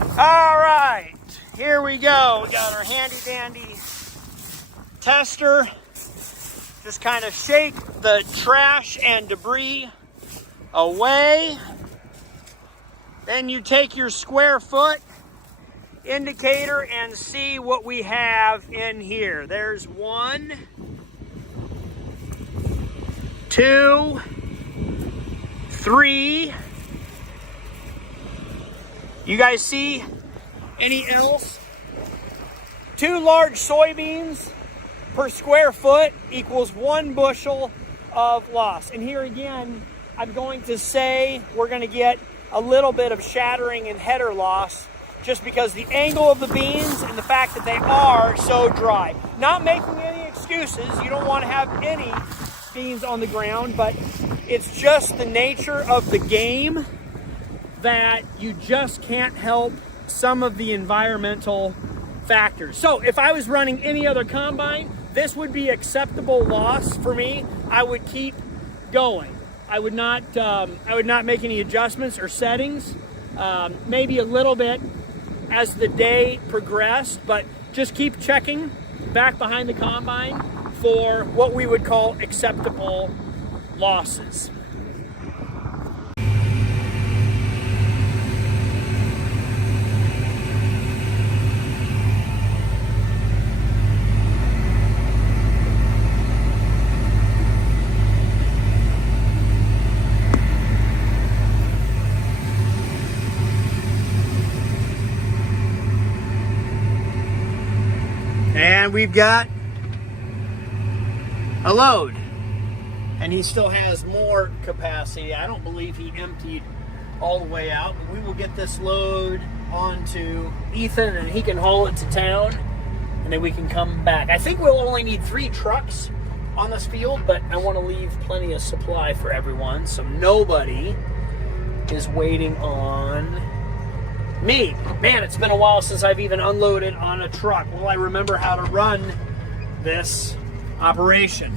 All right, here we go. We got our handy dandy tester. Just kind of shake the trash and debris away. Then you take your square foot indicator and see what we have in here. There's 1, 2, 3. You guys see any else? 2 large soybeans per square foot equals 1 bushel of loss. And here again, I'm going to say we're going to get a little bit of shattering and header loss just because the angle of the beans and the fact that they are so dry. Not making any excuses. You don't want to have any beans on the ground, but it's just the nature of the game that you just can't help some of the environmental factors. So if I was running any other combine, this would be acceptable loss for me. I would keep going. I would not make any adjustments or settings. Maybe a little bit as the day progressed, but just keep checking back behind the combine for what we would call acceptable losses. And we've got a load, and he still has more capacity. I don't believe he emptied all the way out. We will get this load onto Ethan and he can haul it to town, and then we can come back. I think we'll only need 3 trucks on this field, but I want to leave plenty of supply for everyone so nobody is waiting on me. Man, it's been a while since I've even unloaded on a truck. Will I remember how to run this operation?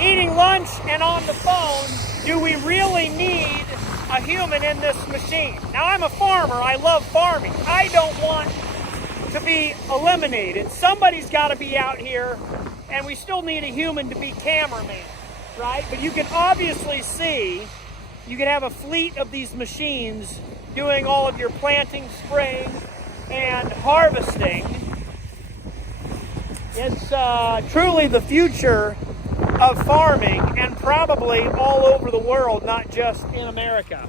Eating lunch and on the phone, do we really need a human in this machine? Now, I'm a farmer. I love farming. I don't want to be eliminated. Somebody's got to be out here, and we still need a human to be cameraman, right? But you can obviously see, you can have a fleet of these machines doing all of your planting, spraying, and harvesting. It's truly the future of farming, and probably all over the world, not just in America.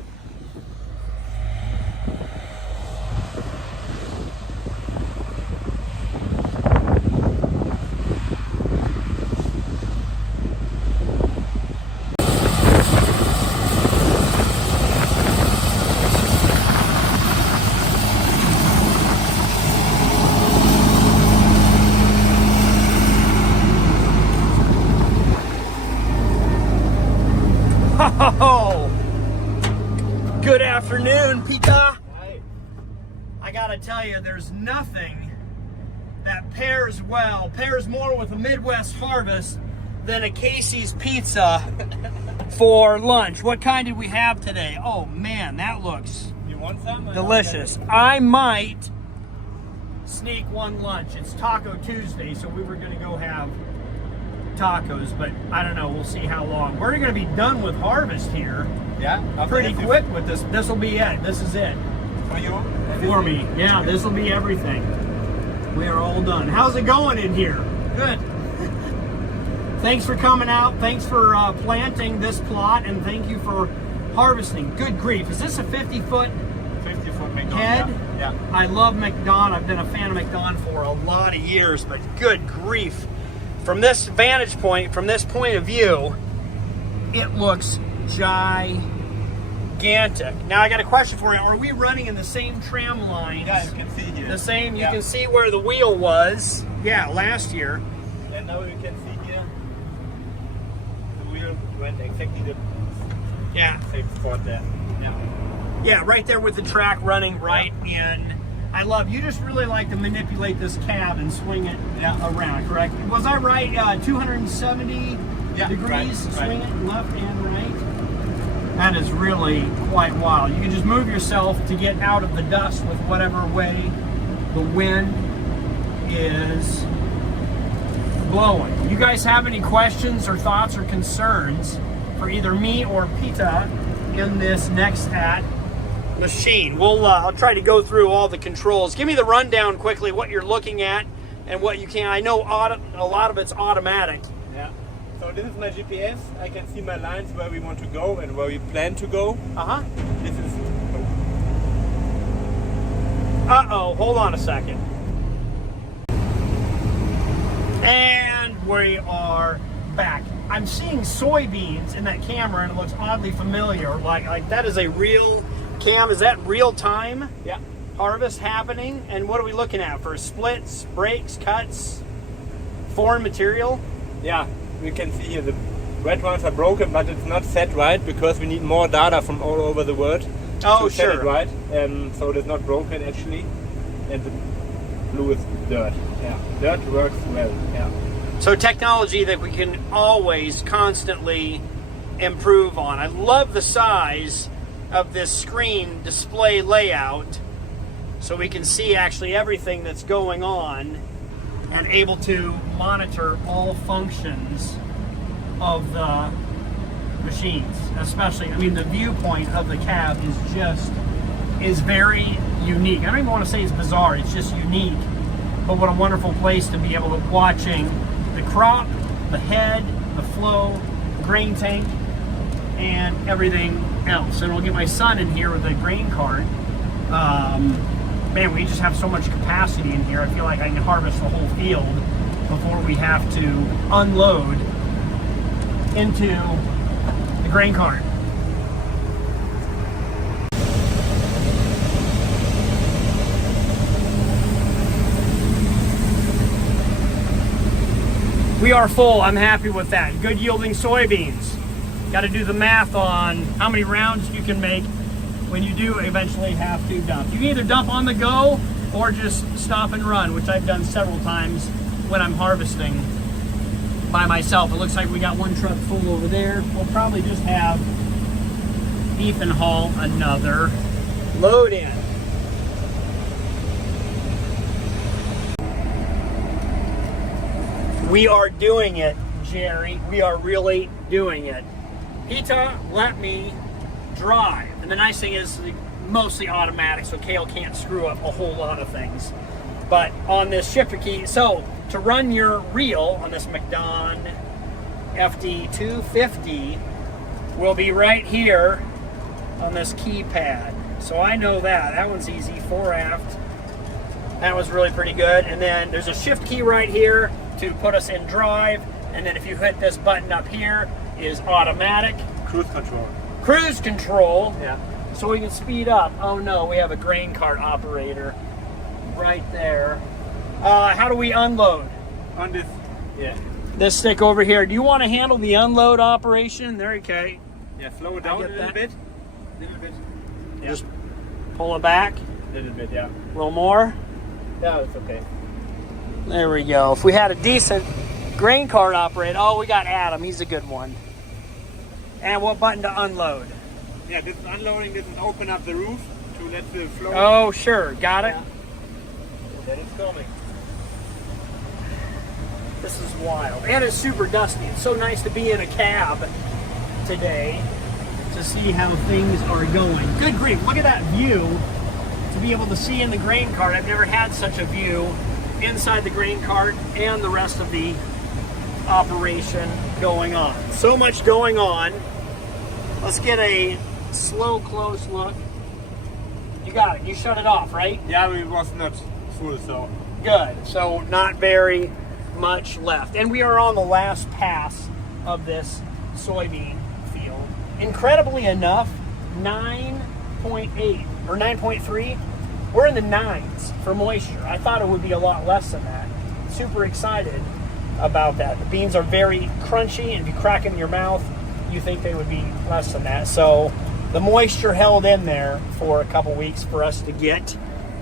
Oh, good afternoon, Pika. Hi. I gotta tell you, there's nothing that pairs more with a Midwest harvest than a Casey's pizza for lunch. What kind did we have today? Oh man, that looks You want some? delicious. I might sneak one lunch. It's Taco Tuesday, so we were gonna go have tacos, but I don't know, we'll see how long. We're gonna be done with harvest here Yeah. pretty quick with this. This will be it. This is it. For you? For me. Yeah, this will be everything. We are all done. How's it going in here? Good. Thanks for coming out. Thanks for planting this plot, and thank you for harvesting. Good grief. Is this a 50-foot 50-foot McDon? head? Yeah. I love McDon. I've been a fan of McDon for a lot of years, but good grief. From this vantage point, from this point of view, it looks gigantic. Now I got a question for you. Are we running in the same tram lines? Yeah, you can see here. The same, you Yeah. can see where the wheel was. Yeah, last year. And now you can see here, the wheel went exactly the same spot there. Yeah. Yeah, right there with the track running right in. I love, you just really like to manipulate this cab and swing it around, correct? Was I right? 270 degrees, right. swing it left and right? That is really quite wild. You can just move yourself to get out of the dust with whatever way the wind is blowing. You guys have any questions or thoughts or concerns for either me or Pita in this Nexat machine? I'll try to go through all the controls. Give me the rundown quickly, what you're looking at and what you can. I know a lot of it's automatic. Yeah. So this is my GPS. I can see my lines where we want to go and where we plan to go. This is. Uh-oh, hold on a second. And we are back. I'm seeing soybeans in that camera and it looks oddly familiar. Like that is a real cam. Is that real time? Yeah. Harvest happening? And what are we looking at for splits, breaks, cuts, foreign material? Yeah. We can see here the red ones are broken, but it's not set right because we need more data from all over the world to set it right. So it's not broken actually, and the blue is dirt. Yeah, dirt works well. Yeah. So technology that we can always constantly improve on. I love the size of this screen display layout, so we can see actually everything that's going on and able to monitor all functions of the machines. Especially, I mean, the viewpoint of the cab is very unique. I don't even want to say it's bizarre, it's just unique. But what a wonderful place to be able to watching the crop, the head, the flow, the grain tank, and everything else. And we'll get my son in here with a grain cart. Man, we just have so much capacity in here. I feel like I can harvest the whole field before we have to unload into the grain cart. We are full. I'm happy with that. Good yielding soybeans. Got to do the math on how many rounds you can make when you do eventually have to dump. You can either dump on the go or just stop and run, which I've done several times when I'm harvesting by myself. It looks like we got one truck full over there. We'll probably just have Ethan haul another load in. We are doing it, Jerry. We are really doing it. Pita let me drive. And the nice thing is mostly automatic, so Kale can't screw up a whole lot of things. But on this shifter key, so to run your reel on this McDon FD250 will be right here on this keypad. So I know that one's easy, 4 aft. That was really pretty good. And then there's a shift key right here to put us in drive. And then if you hit this button up here is automatic. Cruise control. Cruise control. Yeah. So we can speed up. Oh no, we have a grain cart operator right there. How do we unload? On this, yeah. This stick over here. Do you want to handle the unload operation? There, okay. Yeah, slow it down a little bit. Yeah. Just pull it back. A little bit, yeah. A little more. Yeah, it's okay. There we go. If we had a decent grain cart operator, oh, we got Adam. He's a good one. And what button to unload? Yeah, this is unloading. This is open up the roof to let the flow. Oh, sure. Got it. Yeah. Then it's coming. This is wild. And it's super dusty. It's so nice to be in a cab today. to see how things are going. Good grief, look at that view. To be able to see in the grain cart, I've never had such a view inside the grain cart and the rest of the operation going on. So much going on. Let's get a slow, close look. You got it. You shut it off, right? Yeah, it was not full, so. Good. So not very much left. And we are on the last pass of this soybean field. Incredibly enough, 9.8 or 9.3. We're in the 9s for moisture. I thought it would be a lot less than that. Super excited about that. The beans are very crunchy, and if you crack them in your mouth, you think they would be less than that. So the moisture held in there for a couple weeks for us to get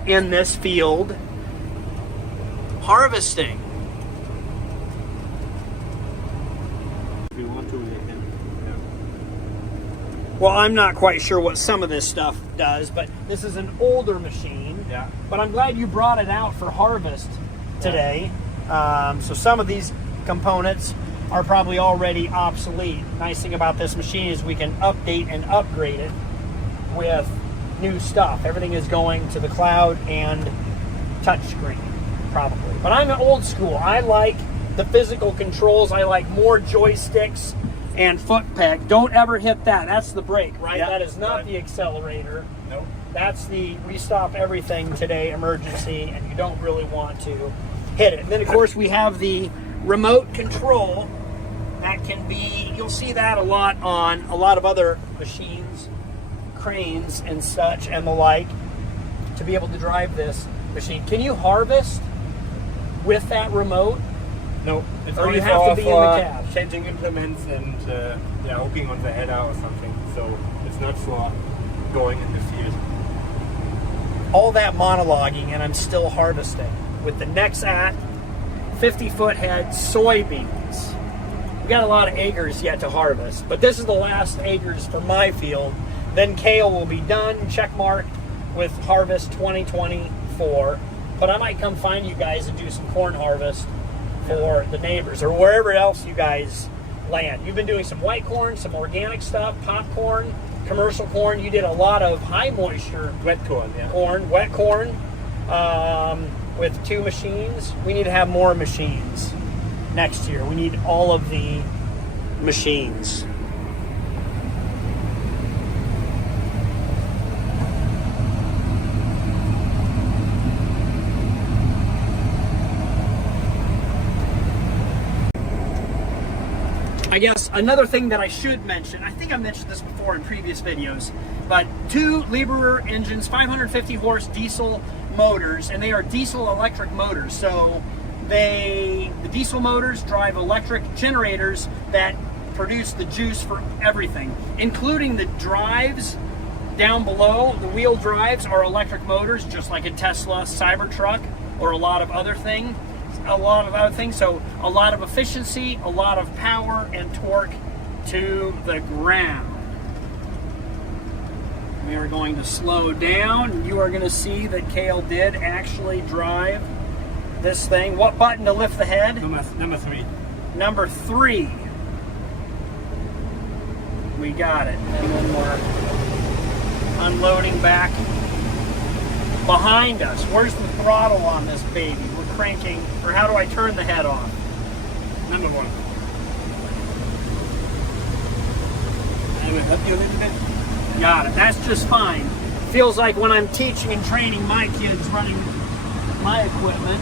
in this field harvesting. If you want to, you can. Yeah. Well, I'm not quite sure what some of this stuff does, but this is an older machine. Yeah. But I'm glad you brought it out for harvest today. So some of these components are probably already obsolete. Nice thing about this machine is we can update and upgrade it with new stuff. Everything is going to the cloud and touchscreen, probably. But I'm old school. I like the physical controls. I like more joysticks and foot peg. Don't ever hit that. That's the brake, right? Yeah, that is not right. the accelerator. Nope. That's the we stop everything today emergency, and you don't really want to hit it. And then, of course, we have the remote control that can be, you'll see that a lot on a lot of other machines, cranes and such and the like, to be able to drive this machine. Can you harvest with that remote? No, it's Or only you have to be in the cab? changing implements and hooking on the header or something. So it's not for going in the field. All that monologuing, and I'm still harvesting with the Nexat 50-foot head soybeans. We got a lot of acres yet to harvest, but this is the last acres for my field. Then kale will be done, check mark with harvest 2024. But I might come find you guys and do some corn harvest for the neighbors or wherever else you guys land. You've been doing some white corn, some organic stuff, popcorn, commercial corn. You did a lot of high moisture Wet corn, yeah. corn, wet corn, with 2 machines. We need to have more machines next year. We need all of the machines. I guess another thing that I should mention, I think I mentioned this before in previous videos, but 2 Lieberer engines, 550 horse diesel motors, and they are diesel electric motors. So the diesel motors drive electric generators that produce the juice for everything, including the drives down below. The wheel drives are electric motors, just like a Tesla Cybertruck or a lot of other things. So a lot of efficiency, a lot of power and torque to the ground. We are going to slow down. You are going to see that Kale did actually drive this thing. What button to lift the head? Number 3. Number 3. We got it. And then we're unloading back behind us. Where's the throttle on this baby? We're cranking, or how do I turn the head off? Number 1. I will help you a little bit. Got it. That's just fine. Feels like when I'm teaching and training my kids running my equipment,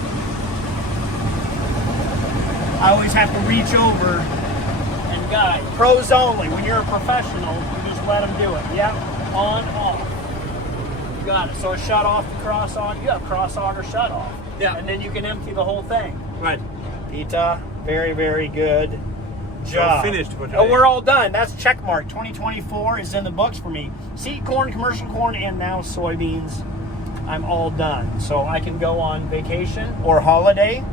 I always have to reach over and guide. Pros only. When you're a professional, you just let them do it. Yep. On, off. Got it. So shut off the cross auger. You have cross auger shut off. Yeah. And then you can empty the whole thing. Right. Pita, very, very good job. So finished for today. Oh, we're all done. That's check mark. 2024 is in the books for me. Seed corn, commercial corn, and now soybeans. I'm all done. So I can go on vacation or holiday.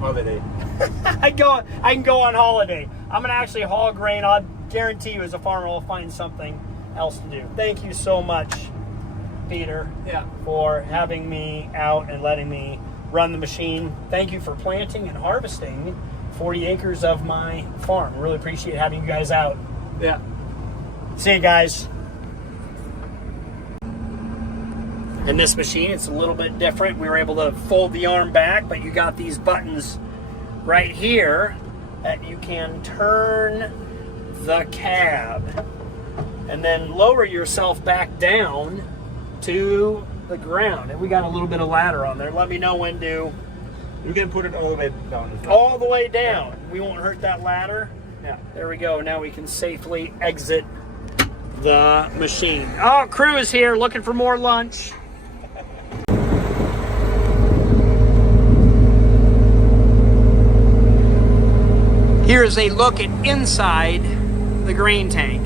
Holiday. I can go on holiday. I'm going to actually haul grain. I'll guarantee you as a farmer I'll find something else to do. Thank you so much, Peter, for having me out and letting me run the machine. Thank you for planting and harvesting 40 acres of my farm. Really appreciate having you guys out. Yeah. See you guys. In this machine, it's a little bit different. We were able to fold the arm back, but you got these buttons right here that you can turn the cab and then lower yourself back down to the ground. And we got a little bit of ladder on there. Let me know when to. You can put it all the way down. All the way down. Yeah. We won't hurt that ladder. Yeah. There we go. Now we can safely exit the machine. Oh, crew is here looking for more lunch. Here is a look at inside the grain tank.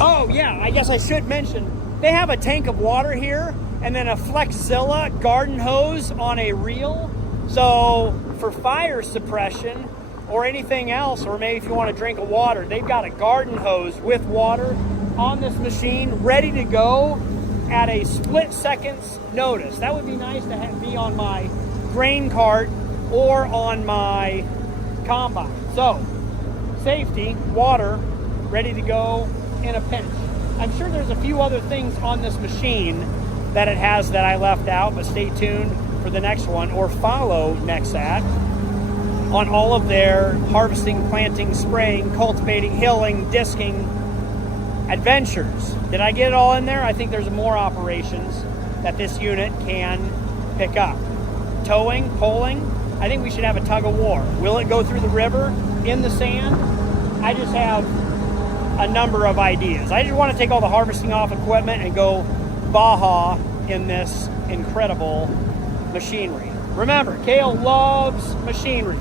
Oh yeah, I guess I should mention, they have a tank of water here and then a Flexzilla garden hose on a reel. So for fire suppression or anything else, or maybe if you want to drink of water, they've got a garden hose with water on this machine, ready to go at a split second's notice. That would be nice to have be on my grain cart or on my combine. So, safety, water, ready to go in a pinch. I'm sure there's a few other things on this machine that it has that I left out, but stay tuned for the next one, or follow Nexat on all of their harvesting, planting, spraying, cultivating, hilling, disking adventures. Did I get it all in there? I think there's more operations that this unit can pick up. Towing, poling, I think we should have a tug of war. Will it go through the river, in the sand? I just have a number of ideas. I just want to take all the harvesting off equipment and go Baja in this incredible machinery. Remember, Kale loves machinery.